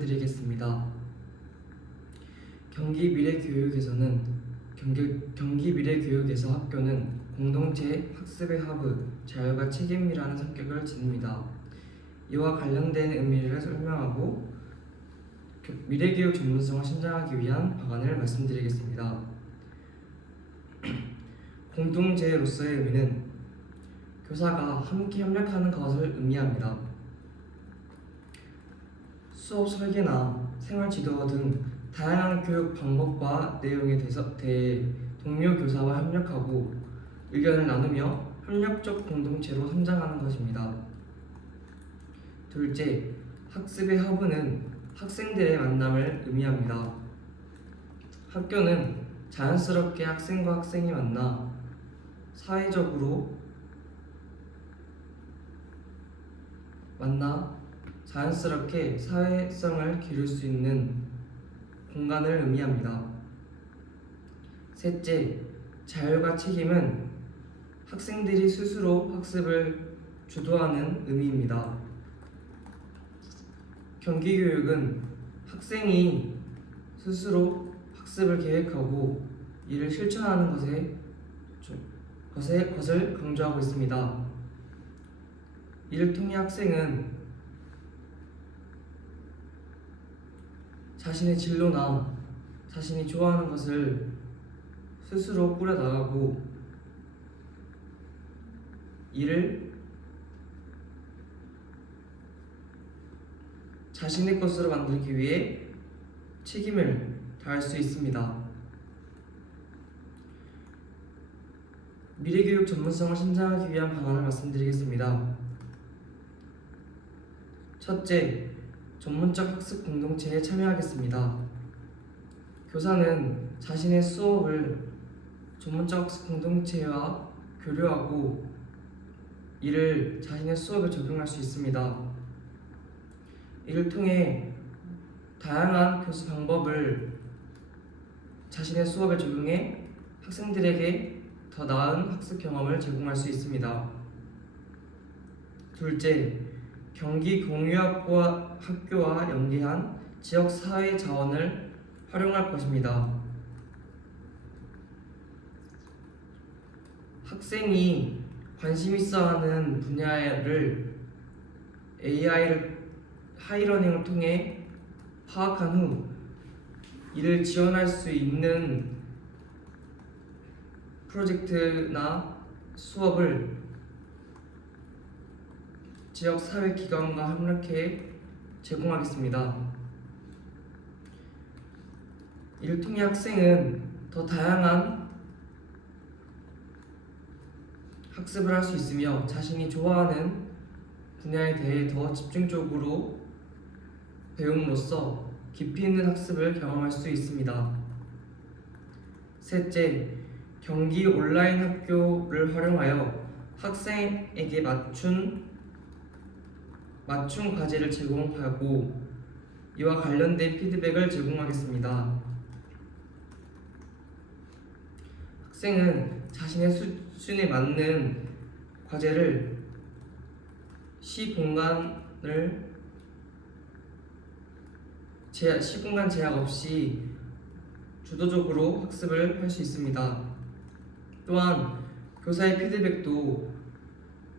답변드리겠습니다. 경기미래교육에서 학교는 공동체 학습의 하브, 자율과 책임이라는 성격을 지닙니다. 이와 관련된 의미를 설명하고 미래교육 전문성을 신장하기 위한 방안을 말씀드리겠습니다. 공동체로서의 의미는 교사가 함께 협력하는 것을 의미합니다. 수업 설계나 생활 지도 등 다양한 교육 방법과 내용에 대해 동료 교사와 협력하고 의견을 나누며 협력적 공동체로 성장하는 것입니다. 둘째, 학습의 허브는 학생들의 만남을 의미합니다. 학교는 자연스럽게 학생과 학생이 만나 자연스럽게 사회성을 기를 수 있는 공간을 의미합니다. 셋째, 자율과 책임은 학생들이 스스로 학습을 주도하는 의미입니다. 경기교육은 학생이 스스로 학습을 계획하고 이를 실천하는 것을 강조하고 있습니다. 이를 통해 학생은 자신의 진로나 자신이 좋아하는 것을 스스로 꾸려나가고 이를 자신의 것으로 만들기 위해 책임을 다할 수 있습니다. 미래교육 전문성을 신장하기 위한 방안을 말씀드리겠습니다. 첫째, 전문적 학습 공동체에 참여하겠습니다. 교사는 자신의 수업을 전문적 학습 공동체와 교류하고 이를 자신의 수업에 적용할 수 있습니다. 이를 통해 다양한 교수 방법을 자신의 수업에 적용해 학생들에게 더 나은 학습 경험을 제공할 수 있습니다. 둘째, 경기 공유학과 학교와 연계한 지역 사회 자원을 활용할 것입니다. 학생이 관심 있어하는 분야를 하이러닝을 통해 파악한 후 이를 지원할 수 있는 프로젝트나 수업을 지역 사회 기관과 협력해 제공하겠습니다. 이를 통해 학생은 더 다양한 학습을 할 수 있으며 자신이 좋아하는 분야에 대해 더 집중적으로 배움으로써 깊이 있는 학습을 경험할 수 있습니다. 셋째, 경기 온라인 학교를 활용하여 학생에게 맞춤 과제를 제공하고 이와 관련된 피드백을 제공하겠습니다. 학생은 자신의 수준에 맞는 과제를 시공간 제약 없이 주도적으로 학습을 할 수 있습니다. 또한 교사의 피드백도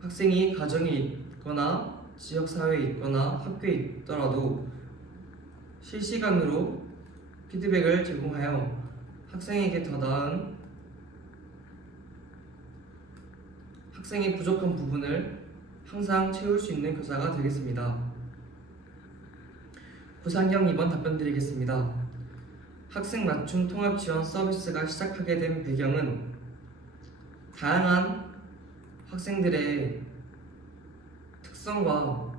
학생이 가정에 있거나 지역사회에 있거나 학교에 있더라도 실시간으로 피드백을 제공하여 학생에게 더 나은 학생의 부족한 부분을 항상 채울 수 있는 교사가 되겠습니다. 구상형 2번 답변드리겠습니다. 학생 맞춤 통합 지원 서비스가 시작하게 된 배경은 다양한 학생들의 특성과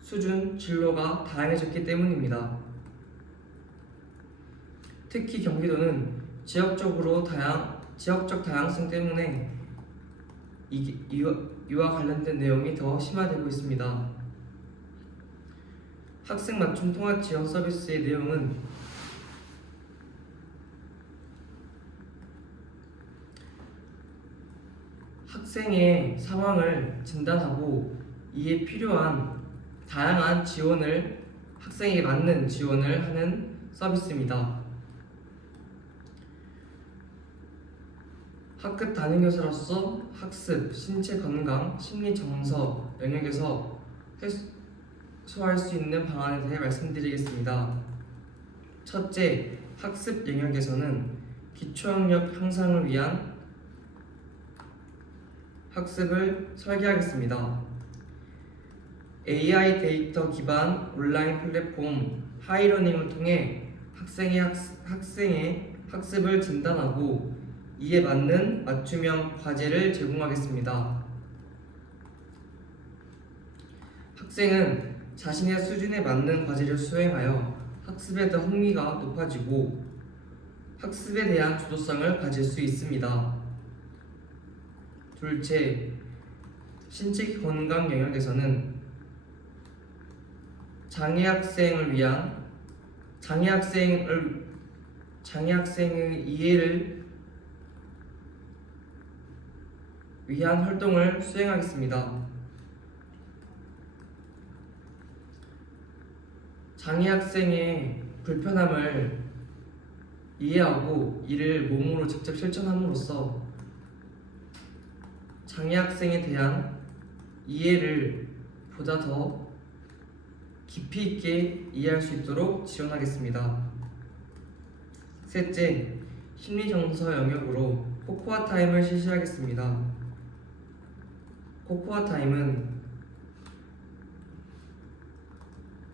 수준, 진로가 다양해졌기 때문입니다. 특히 경기도는 지역적 다양성 때문에 이와 관련된 내용이 더 심화되고 있습니다. 학생 맞춤 통합 지원 서비스의 내용은 학생의 상황을 진단하고 이에 필요한 다양한 지원을 학생에게 맞는 지원을 하는 서비스입니다. 학급 담임교사로서 학습, 신체 건강, 심리 정서 영역에서 해소할 수 있는 방안에 대해 말씀드리겠습니다. 첫째, 학습 영역에서는 기초학력 향상을 위한 학습을 설계하겠습니다. AI 데이터 기반 온라인 플랫폼 하이러닝을 통해 학생의 학습을 진단하고 이에 맞는 맞춤형 과제를 제공하겠습니다. 학생은 자신의 수준에 맞는 과제를 수행하여 학습에 더 흥미가 높아지고 학습에 대한 주도성을 가질 수 있습니다. 둘째, 신체 건강 영역에서는 장애 학생의 이해를 위한 활동을 수행하겠습니다. 장애 학생의 불편함을 이해하고 이를 몸으로 직접 실천함으로써 장애 학생에 대한 이해를 보다 더 깊이 있게 이해할 수 있도록 지원하겠습니다. 셋째, 심리정서 영역으로 코코아 타임을 실시하겠습니다. 코코아 타임은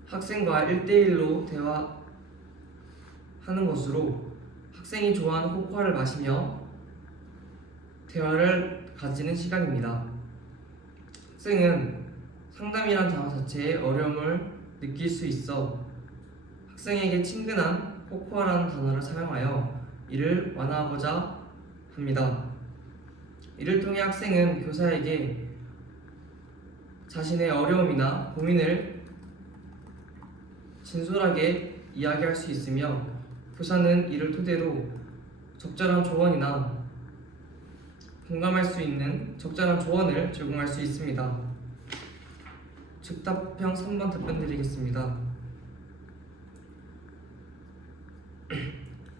학생과 1대1로 대화하는 것으로 학생이 좋아하는 코코아를 마시며 대화를 가지는 시간입니다. 학생은 상담이란 단어 자체에 어려움을 느낄 수 있어 학생에게 친근한 코코아라는 단어를 사용하여 이를 완화하고자 합니다. 이를 통해 학생은 교사에게 자신의 어려움이나 고민을 진솔하게 이야기할 수 있으며 교사는 이를 토대로 적절한 조언이나 공감할 수 있는 적절한 조언을 제공할 수 있습니다. 즉답형 3번 답변 드리겠습니다.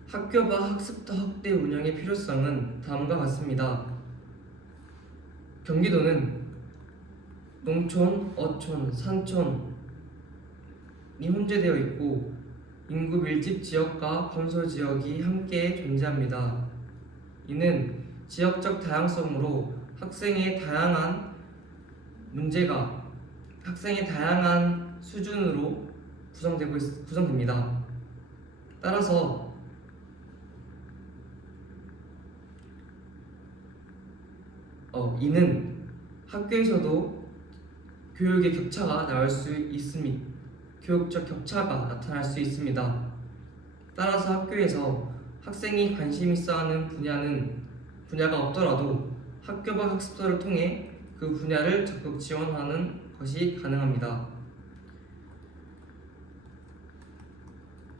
학교와 학습터 확대 운영의 필요성은 다음과 같습니다. 경기도는 농촌, 어촌, 산촌이 혼재되어 있고 인구 밀집 지역과 건설 지역이 함께 존재합니다. 이는 지역적 다양성으로 학생의 다양한 문제가 학생의 다양한 수준으로 구성됩니다. 따라서 이는 학교에서도 교육의 격차가 교육적 격차가 나타날 수 있습니다. 따라서 학교에서 학생이 관심 있어하는 분야가 없더라도 학교와 학습터를 통해 그 분야를 적극 지원하는 것이 가능합니다.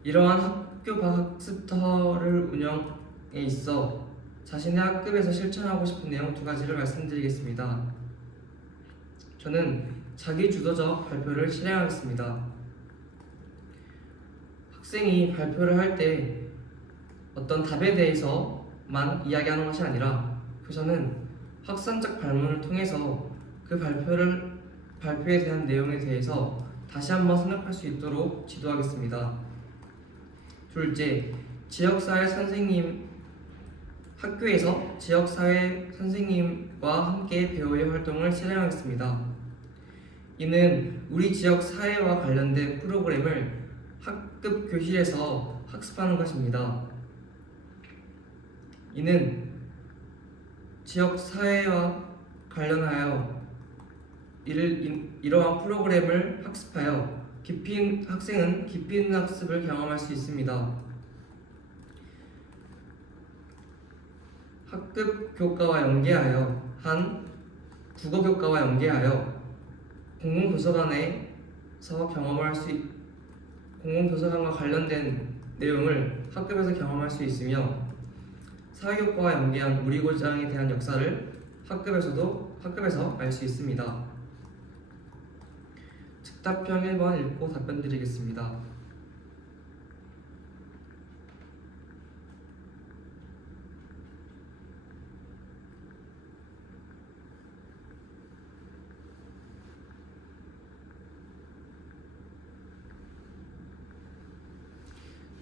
이러한 학교와 학습터를 운영에 있어 자신의 학급에서 실천하고 싶은 내용 2가지를 말씀드리겠습니다. 저는 자기주도적 발표를 실행하겠습니다. 학생이 발표를 할 때 어떤 답에 대해서만 이야기하는 것이 아니라 교사는 확산적 발문을 통해서 그 발표에 대한 내용에 대해서 다시 한번 생각할 수 있도록 지도하겠습니다. 둘째, 학교에서 지역사회 선생님과 함께 배우의 활동을 실행하겠습니다. 이는 우리 지역 사회와 관련된 프로그램을 학급 교실에서 학습하는 것입니다. 이는 지역 사회와 관련하여 이러한 프로그램을 학습하여 학생은 깊이 있는 학습을 경험할 수 있습니다. 학급 교과와 연계하여 국어 교과와 연계하여 공공도서관과 관련된 내용을 학급에서 경험할 수 있으며 사회교과와 연계한 우리 고장에 대한 역사를 학급에서 알 수 있습니다. 즉답형 1번 읽고 답변 드리겠습니다.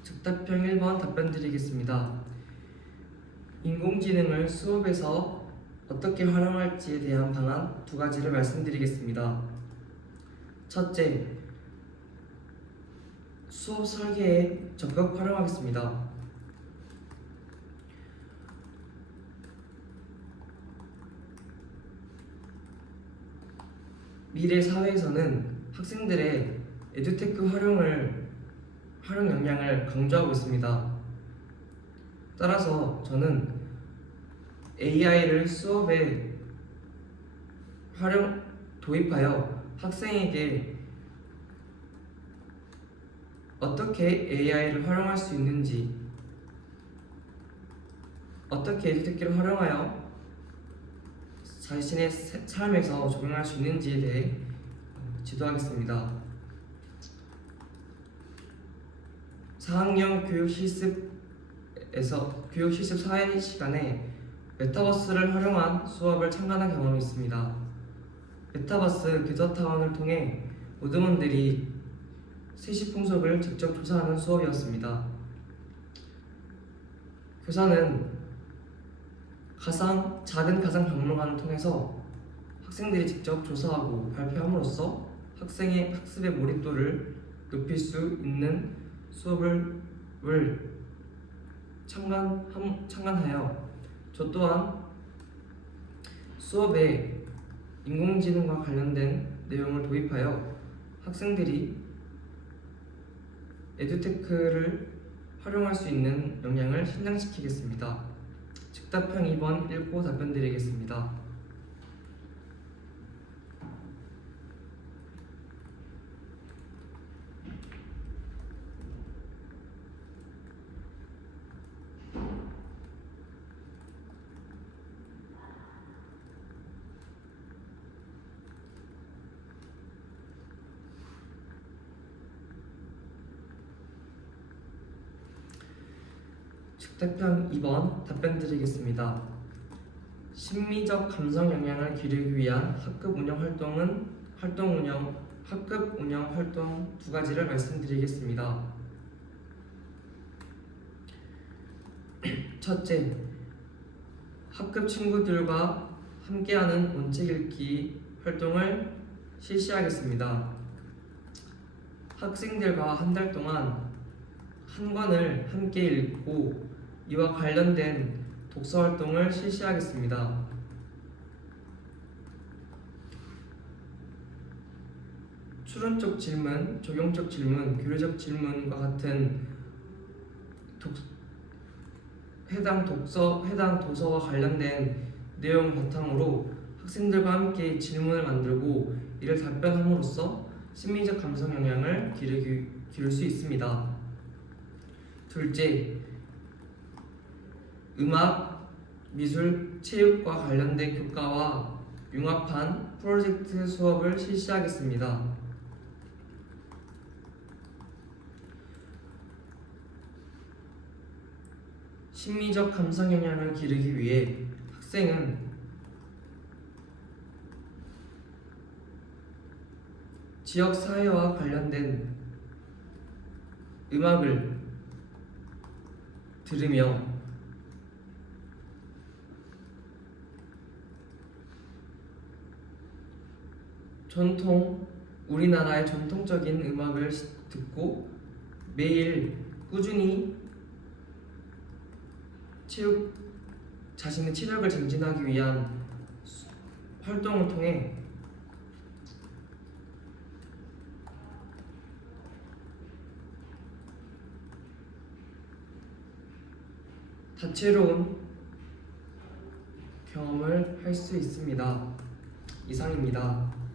즉답형 1번 답변 드리겠습니다. 인공지능을 수업에서 어떻게 활용할지에 대한 방안 두 가지를 말씀드리겠습니다. 첫째, 수업 설계에 적극 활용하겠습니다. 미래 사회에서는 학생들의 에듀테크 활용 역량을 강조하고 있습니다. 따라서 저는 AI를 수업에 도입하여 학생에게 어떻게 AI를 활용할 수 있는지, 어떻게 에듀테크를 활용하여 자신의 삶에서 적용할 수 있는지에 대해 지도하겠습니다. 4학년 교육 실습 4회 시간에 메타버스를 활용한 수업을 참관한 경험이 있습니다. 메타버스 기저타운을 통해 모드먼들이 세시 풍속을 직접 조사하는 수업이었습니다. 교사는 작은 가상 박물관을 통해서 학생들이 직접 조사하고 발표함으로써 학생의 학습의 몰입도를 높일 수 있는 수업을 참관하여 저 또한 수업에 인공지능과 관련된 내용을 도입하여 학생들이 에듀테크를 활용할 수 있는 역량을 신장시키겠습니다. 즉답형 2번 읽고 답변 드리겠습니다. 즉답형 2번 답변 드리겠습니다. 심미적 감성 역량을 기르기 위한 학급 운영 활동 두 가지를 말씀드리겠습니다. 첫째, 학급 친구들과 함께하는 원책 읽기 활동을 실시하겠습니다. 학생들과 한 달 동안 한 권을 함께 읽고 이와 관련된 독서 활동을 실시하겠습니다. 추론적 질문, 적용적 질문, 교류적 질문과 같은 해당 도서와 관련된 내용 바탕으로 학생들과 함께 질문을 만들고 이를 답변함으로써 심리적 감성 역량을 기를 수 있습니다. 둘째, 음악, 미술, 체육과 관련된 교과와 융합한 프로젝트 수업을 실시하겠습니다. 심리적 감성 역량을 기르기 위해 학생은 지역 사회와 관련된 음악을 들으며 우리나라의 전통적인 음악을 듣고 매일 꾸준히 자신의 체력을 증진하기 위한 활동을 통해 다채로운 경험을 할 수 있습니다. 이상입니다.